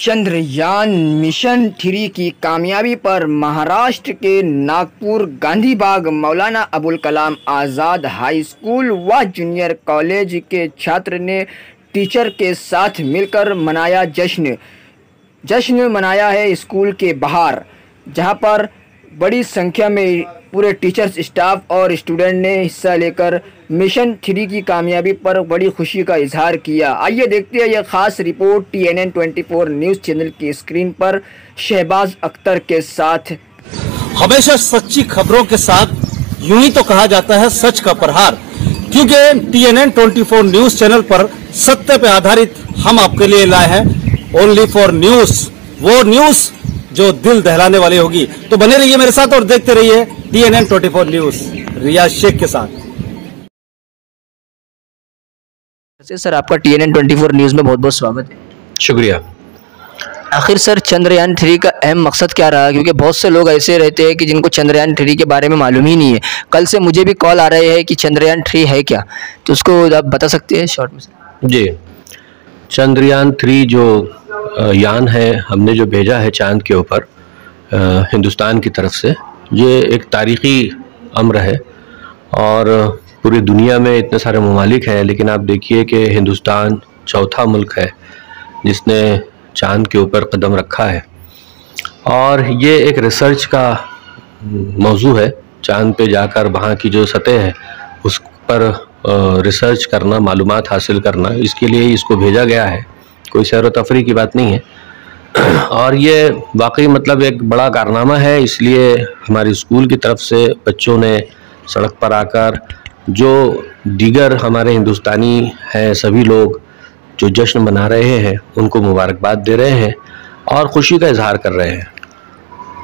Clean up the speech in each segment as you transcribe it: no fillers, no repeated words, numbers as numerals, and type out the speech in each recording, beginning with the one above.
Chandrayaan mission 3 की कामयाबी पर महाराष्ट्र के नागपुर गांधीबाग मौलाना अबुल कलाम आज़ाद हाई स्कूल व जूनियर कॉलेज के छात्र ने टीचर के साथ मिलकर मनाया जश्न मनाया है स्कूल के बाहर, जहां पर बड़ी संख्या में पूरे टीचर्स, स्टाफ और स्टूडेंट ने हिस्सा लेकर मिशन 3 की कामयाबी पर बड़ी खुशी का इजहार किया। आइए देखते हैं यह खास रिपोर्ट TNN 24 न्यूज़ चैनल की स्क्रीन पर शहबाज अख्तर के साथ। हमेशा सच्ची खबरों के साथ, यूं ही तो कहा जाता है सच का प्रहार, क्योंकि TNN 24 न्यूज़ चैनल पर सत्य पे आधारित हम आपके लिए लाए हैं ओनली फॉर न्यूज़, वो न्यूज़ जो दिल दहलाने वाली होगी। तो बने रहिए मेरे साथ और देखते रहिए TNN 24 न्यूज़ रियाज शेख के साथ। सर, आपका TNN 24 न्यूज़ में बहुत बहुत स्वागत है। शुक्रिया। आखिर सर, चंद्रयान 3 का अहम मकसद क्या रहा? क्योंकि बहुत से लोग ऐसे रहते हैं कि जिनको चंद्रयान 3 के बारे में मालूम ही नहीं है। कल से मुझे भी कॉल आ रहे हैं कि चंद्रयान 3 है क्या, तो उसको आप बता सकते हैं शॉर्ट में? जी, चंद्रयान 3 जो यान है हमने जो भेजा है चांद के ऊपर हिंदुस्तान की तरफ से, ये एक तारीख़ी अम्र है और पूरी दुनिया में इतने सारे ममालिक हैं, लेकिन आप देखिए कि हिंदुस्तान चौथा मुल्क है जिसने चांद के ऊपर कदम रखा है। और ये एक रिसर्च का मौजू है, चांद पे जाकर वहाँ की जो सतह है उस पर रिसर्च करना, मालूमात हासिल करना, इसके लिए इसको भेजा गया है। कोई सैर व तफरी की बात नहीं है और ये वाकई मतलब एक बड़ा कारनामा है। इसलिए हमारी स्कूल की तरफ से बच्चों ने सड़क पर आकर, जो दीगर हमारे हिंदुस्तानी हैं सभी लोग जो जश्न मना रहे हैं, उनको मुबारकबाद दे रहे हैं और ख़ुशी का इजहार कर रहे हैं।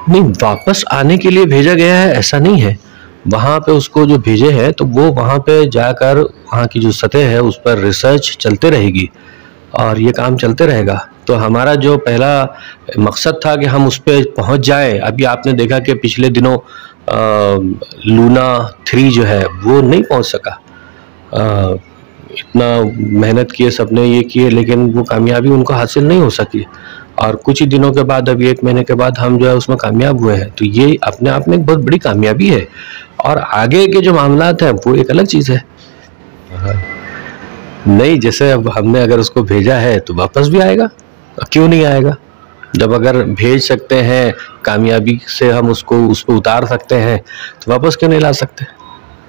नहीं, वापस आने के लिए भेजा गया है ऐसा नहीं है। वहाँ पे उसको जो भेजे हैं तो वो वहाँ पे जाकर वहाँ की जो सतह है उस पर रिसर्च चलते रहेगी और ये काम चलते रहेगा। तो हमारा जो पहला मकसद था कि हम उस पर पहुँच जाएं। अभी आपने देखा कि पिछले दिनों लूना 3 जो है वो नहीं पहुँच सका। इतना मेहनत किए सबने, ये किए, लेकिन वो कामयाबी उनको हासिल नहीं हो सकी। और कुछ ही दिनों के बाद, अभी 1 महीने के बाद हम जो है उसमें कामयाब हुए हैं। तो ये अपने आप में एक बहुत बड़ी कामयाबी है और आगे के जो मामलात हैं वो एक अलग चीज़ है। नहीं, जैसे अब हमने अगर उसको भेजा है तो वापस भी आएगा, क्यों नहीं आएगा? जब अगर भेज सकते हैं, कामयाबी से हम उसको उस पर उतार सकते हैं, तो वापस क्यों नहीं ला सकते?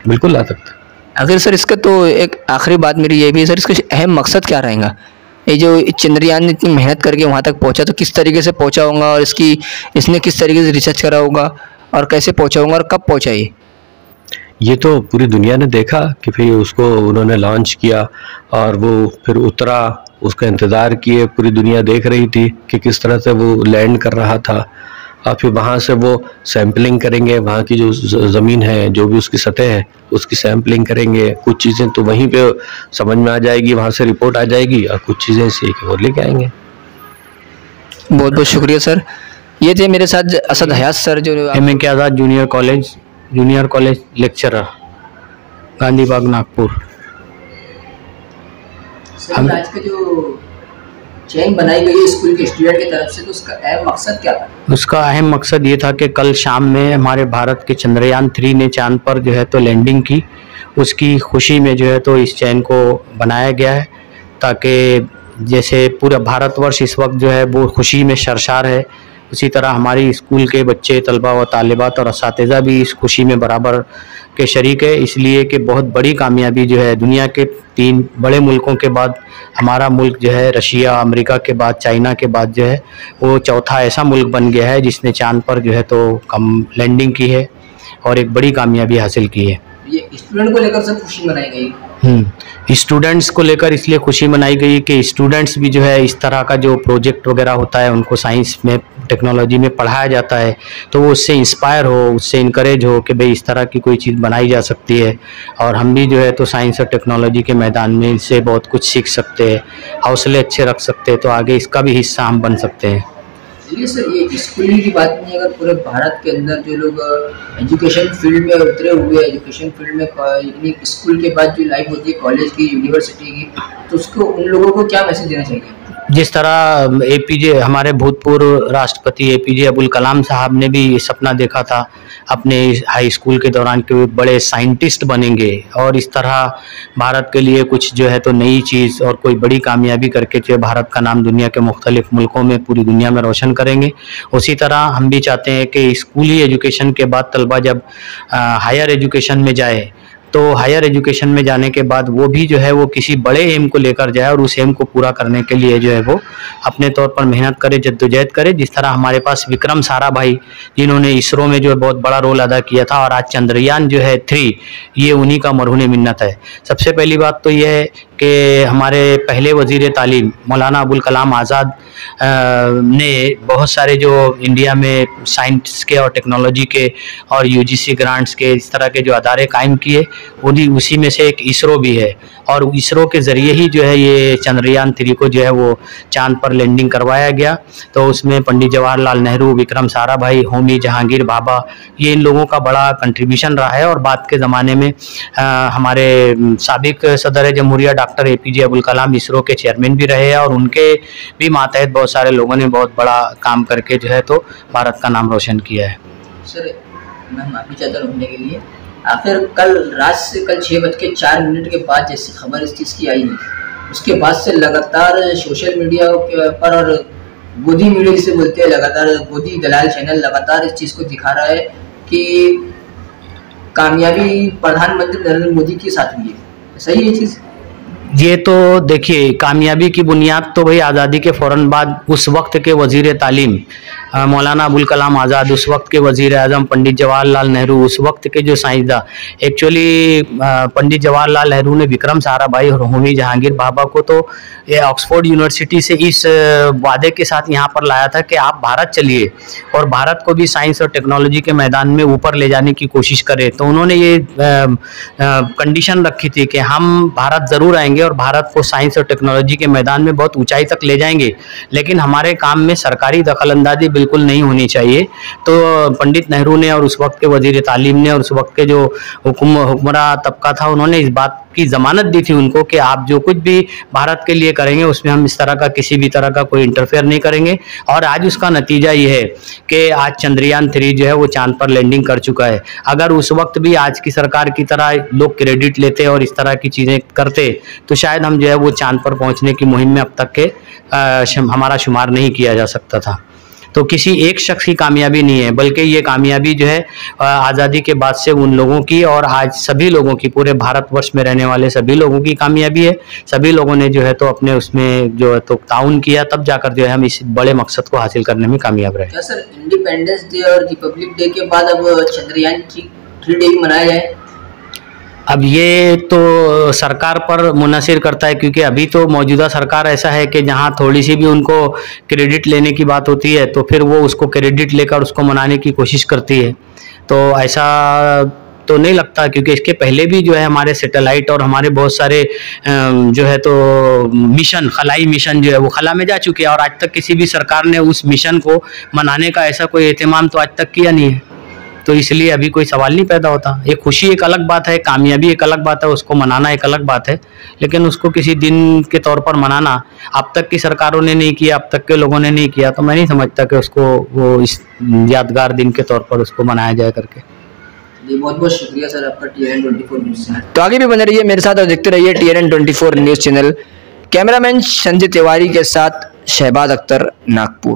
बिल्कुल ला सकते। आखिर सर, इसका तो एक आखिरी बात मेरी ये भी है सर, इसका अहम मकसद क्या रहेगा? ये जो चंद्रयान इतनी मेहनत करके वहाँ तक पहुँचा, तो किस तरीके से पहुँचा होगा और इसने किस तरीके से रिसर्च करा होगा और कैसे पहुँचा होगा और कब पहुँचा? ये तो पूरी दुनिया ने देखा कि फिर उसको उन्होंने लॉन्च किया और वो फिर उतरा, उसका इंतज़ार किए। पूरी दुनिया देख रही थी कि किस तरह से वो लैंड कर रहा था और फिर वहाँ से वो सैम्पलिंग करेंगे, वहाँ की जो ज़मीन है, जो भी उसकी सतह है, उसकी सैम्पलिंग करेंगे। कुछ चीज़ें तो वहीं पे समझ में आ जाएगी, वहाँ से रिपोर्ट आ जाएगी और कुछ चीज़ें सीख के वो लेके आएंगे। बहुत बहुत शुक्रिया सर। ये थे मेरे साथ असद हयात सर, जो MK Azad junior college lecturer, Gandhibagh, Nagpur. हम आज का जो चेन बनाई गई है स्कूल के स्टूडेंट की तरफ से, तो उसका अहम मकसद क्या था? उसका अहम मकसद ये था कि कल शाम में हमारे भारत के चंद्रयान 3 ने चांद पर जो है तो लैंडिंग की। उसकी खुशी में जो है तो इस चैन को बनाया गया है, ताकि जैसे पूरा भारतवर्ष इस वक्त जो है वो खुशी में सरशार है, उसी तरह हमारी स्कूल के बच्चे, तलबा व तालिबात और असातिज़ा भी इस खुशी में बराबर के शरीक है। इसलिए कि बहुत बड़ी कामयाबी जो है, दुनिया के 3 बड़े मुल्कों के बाद हमारा मुल्क जो है, रशिया, अमेरिका के बाद, चाइना के बाद जो है, वो चौथा ऐसा मुल्क बन गया है जिसने चांद पर जो है तो लैंडिंग की है और एक बड़ी कामयाबी हासिल की है। ये स्टूडेंट को लेकर सब खुशी मनाई गई। स्टूडेंट्स को लेकर इसलिए खुशी मनाई गई कि स्टूडेंट्स भी जो है इस तरह का जो प्रोजेक्ट वगैरह होता है, उनको साइंस में, टेक्नोलॉजी में पढ़ाया जाता है, तो वो उससे इंस्पायर हो, उससे इनकरेज हो कि भाई इस तरह की कोई चीज़ बनाई जा सकती है और हम भी जो है तो साइंस और टेक्नोलॉजी के मैदान में इससे बहुत कुछ सीख सकते हैं, हौसले अच्छे रख सकते हैं, तो आगे इसका भी हिस्सा हम बन सकते हैं। चलिए सर, ये स्कूलिंग की बात नहीं, अगर पूरे भारत के अंदर जो लोग एजुकेशन फील्ड में उतरे हुए, एजुकेशन फील्ड में यानी स्कूल के बाद जो लाइफ होती है कॉलेज की, यूनिवर्सिटी की, तो उसको उन लोगों को क्या मैसेज देना चाहिए? जिस तरह एपीजे हमारे भूतपूर्व राष्ट्रपति एपीजे अब्दुल कलाम साहब ने भी ये सपना देखा था अपने हाई स्कूल के दौरान कि वो बड़े साइंटिस्ट बनेंगे और इस तरह भारत के लिए कुछ जो है तो नई चीज़ और कोई बड़ी कामयाबी करके जो भारत का नाम दुनिया के मुख्तलिफ मुल्कों में पूरी दुनिया में रोशन करेंगे। उसी तरह हम भी चाहते हैं कि स्कूली एजुकेशन के बाद तलबा जब हायर एजुकेशन में जाए तो हायर एजुकेशन में जाने के बाद वो भी जो है वो किसी बड़े एम को लेकर जाए और उस एम को पूरा करने के लिए जो है वो अपने तौर पर मेहनत करे, जद्दोजहद करे। जिस तरह हमारे पास विक्रम साराभाई जिन्होंने इसरो में जो है बहुत बड़ा रोल अदा किया था और आज चंद्रयान जो है 3 ये उन्हीं का मरहून मिन्नत है। सबसे पहली बात तो ये है कि हमारे पहले वज़ीर तालीम मौलाना अबुल कलाम आज़ाद ने बहुत सारे जो इंडिया में साइंस के और टेक्नोलॉजी के और यूजीसी ग्रांट्स के इस तरह के जो अदारे कायम किए उसी में से एक इसरो भी है और इसरो के ज़रिए ही जो है ये चंद्रयान 3 को जो है वो चांद पर लैंडिंग करवाया गया। तो उसमें पंडित जवाहरलाल नेहरू, विक्रम साराभाई, होमी जहांगीर भाभा ये इन लोगों का बड़ा कंट्रीब्यूशन रहा है। और बाद के ज़माने में हमारे साबिक सदर जमहूरिया डॉक्टर एपीजे अब्दुल कलाम इसरो के चेयरमैन भी रहे हैं और उनके भी मातहत बहुत सारे लोगों ने बहुत बड़ा काम करके जो है तो भारत का नाम रोशन किया है। सर मैं माफी चाहता हूँ रुकने के लिए। आखिर कल रात से कल 6:04 के बाद जैसी खबर इस चीज़ की आई है उसके बाद से लगातार सोशल मीडिया के पर और गोदी मीडिया जिसे बोलते हैं लगातार गोदी दलाल चैनल लगातार इस चीज़ को दिखा रहा है कि कामयाबी प्रधानमंत्री नरेंद्र मोदी के साथ हुई है। सही है ये चीज़? ये तो देखिए कामयाबी की बुनियाद तो भाई आज़ादी के फ़ौरन बाद उस वक्त के वज़ीर तालीम मौलाना अबुल कलाम आज़ाद, उस वक्त के वज़ीर आज़म पंडित जवाहरलाल नेहरू, उस वक्त के जो साइंसदान एक्चुअली पंडित जवाहरलाल नेहरू ने विक्रम साराभाई और होमी जहांगीर भाभा को तो ये ऑक्सफोर्ड यूनिवर्सिटी से इस वादे के साथ यहाँ पर लाया था कि आप भारत चलिए और भारत को भी साइंस और टेक्नोलॉजी के मैदान में ऊपर ले जाने की कोशिश करें। तो उन्होंने ये कंडीशन रखी थी कि हम भारत ज़रूर आएंगे और भारत को साइंस और टेक्नोलॉजी के मैदान में बहुत ऊंचाई तक ले जाएंगे, लेकिन हमारे काम में सरकारी दखलंदाजी बिल्कुल नहीं होनी चाहिए। तो पंडित नेहरू ने और उस वक्त के वज़ीर तालीम ने और उस वक्त के जो हुक्मरान तबका था उन्होंने इस बात की ज़मानत दी थी उनको कि आप जो कुछ भी भारत के लिए करेंगे उसमें हम इस तरह का किसी भी तरह का कोई इंटरफेयर नहीं करेंगे। और आज उसका नतीजा ये है कि आज चंद्रयान 3 जो है वो चांद पर लैंडिंग कर चुका है। अगर उस वक्त भी आज की सरकार की तरह लोग क्रेडिट लेते और इस तरह की चीज़ें करते तो शायद हम जो है वो चांद पर पहुंचने की मुहिम में अब तक के हमारा शुमार नहीं किया जा सकता था। तो किसी एक शख्स की कामयाबी नहीं है, बल्कि ये कामयाबी जो है आज़ादी के बाद से उन लोगों की और आज सभी लोगों की, पूरे भारतवर्ष में रहने वाले सभी लोगों की कामयाबी है। सभी लोगों ने जो है तो अपने उसमें जो है तो ताउन किया, तब जाकर जो है हम इस बड़े मकसद को हासिल करने में कामयाब रहे। क्या सर इंडिपेंडेंस डे और रिपब्लिक डे के बाद अब चंद्रयान 3 डे मनाया जाए? अब ये तो सरकार पर मुनहसिर करता है, क्योंकि अभी तो मौजूदा सरकार ऐसा है कि जहाँ थोड़ी सी भी उनको क्रेडिट लेने की बात होती है तो फिर वो उसको क्रेडिट लेकर उसको मनाने की कोशिश करती है। तो ऐसा तो नहीं लगता, क्योंकि इसके पहले भी जो है हमारे सैटेलाइट और हमारे बहुत सारे जो है तो मिशन, खलाई मिशन जो है वो खला में जा चुके हैं और आज तक किसी भी सरकार ने उस मिशन को मनाने का ऐसा कोई एहतमाम तो आज तक किया नहीं है। तो इसलिए अभी कोई सवाल नहीं पैदा होता। ये खुशी एक अलग बात है, कामयाबी एक अलग बात है, उसको मनाना एक अलग बात है, लेकिन उसको किसी दिन के तौर पर मनाना अब तक की सरकारों ने नहीं किया, अब तक के लोगों ने नहीं किया, तो मैं नहीं समझता कि उसको वो इस यादगार दिन के तौर पर उसको मनाया जाए करके। बहुत बहुत शुक्रिया सर आपका TNN 24 न्यूज़ चैनल। तो आगे भी बने रहिए मेरे साथ और देखते रहिए TNN 24 news channel. Cameraman Sanjay Tiwari के साथ शहबाज अख्तर, नागपुर।